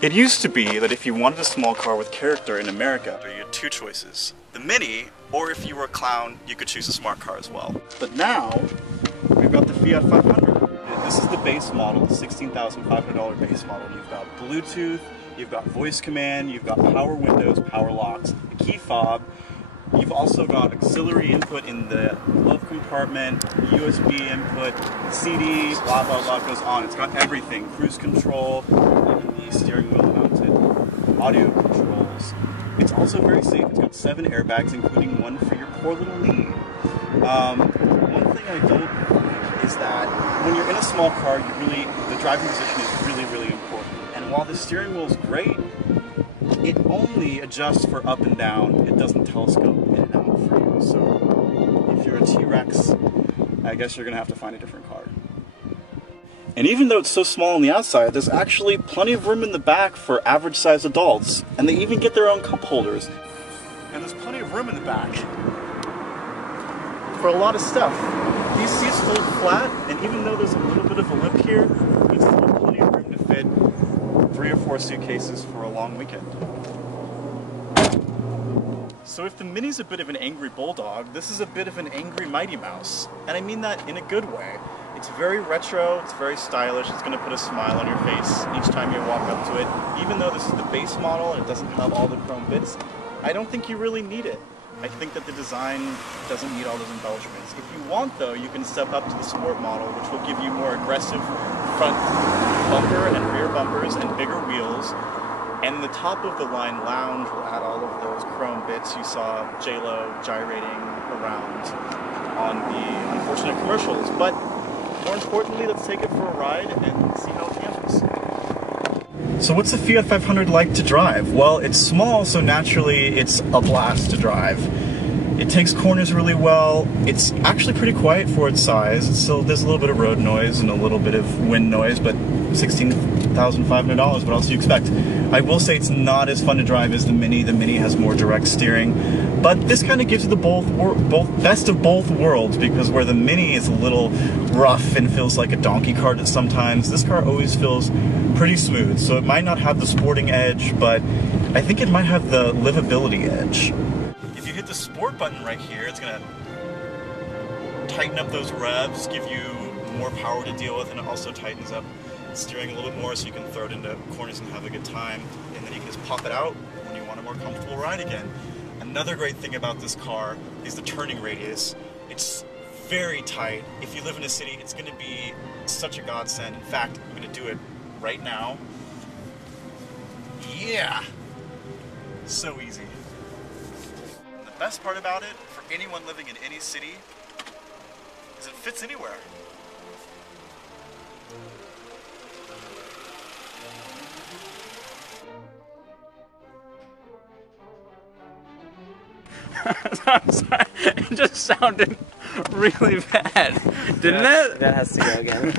It used to be that if you wanted a small car with character in America, you had two choices. The Mini, or if you were a clown, you could choose a smart car as well. But now, we've got the Fiat 500. This is the base model, the $16,500 base model. You've got Bluetooth, you've got voice command, you've got power windows, power locks, a key fob. You've also got auxiliary input in the glove compartment, USB input, CD, blah blah blah goes on. It's got everything, cruise control, even the steering wheel mounted audio controls. It's also very safe. It's got 7 airbags, including one for your poor little knee. One thing I don't like is that when you're in a small car, the driving position is really important. And while the steering wheel is great, it only adjusts for up and down. It doesn't telescope in and out for you. So if you're a T-Rex, I guess you're gonna have to find a different car. And even though it's so small on the outside, there's actually plenty of room in the back for average-sized adults. And they even get their own cup holders. And there's plenty of room in the back for a lot of stuff. These seats fold flat, and even though there's a little bit of a lip here, there's still plenty of room to fit 3 or 4 suitcases for a long weekend. So if the Mini's a bit of an angry bulldog, this is a bit of an angry Mighty Mouse. And I mean that in a good way. It's very retro, it's very stylish, it's going to put a smile on your face each time you walk up to it. Even though this is the base model and it doesn't have all the chrome bits, I don't think you really need it. I think that the design doesn't need all those embellishments. If you want though, you can step up to the sport model, which will give you more aggressive front bumper and rear bumpers and bigger wheels. And the top of the line lounge will add all of those chrome bits you saw J-Lo gyrating around on the unfortunate commercials. But more importantly, let's take it for a ride and see how it handles. So what's the Fiat 500 like to drive? Well, it's small, so naturally it's a blast to drive. It takes corners really well. It's actually pretty quiet for its size. There's a little bit of road noise and a little bit of wind noise, but $16,500, what else do you expect? I will say it's not as fun to drive as the Mini. The Mini has more direct steering, but this kind of gives you the best of both worlds, because where the Mini is a little rough and feels like a donkey cart at sometimes, this car always feels pretty smooth. So it might not have the sporting edge, but I think it might have the livability edge. If you hit the sport button right here, it's gonna tighten up those revs, give you more power to deal with, and it also tightens up steering a little bit more so you can throw it into corners and have a good time, and then you can just pop it out when you want a more comfortable ride again. Another great thing about this car is the turning radius. It's very tight. If you live in a city, it's going to be such a godsend. In fact, I'm going to do it right now. Yeah! So easy. And the best part about it, for anyone living in any city, is it fits anywhere. I'm sorry, it just sounded really bad, didn't it? That has to go again.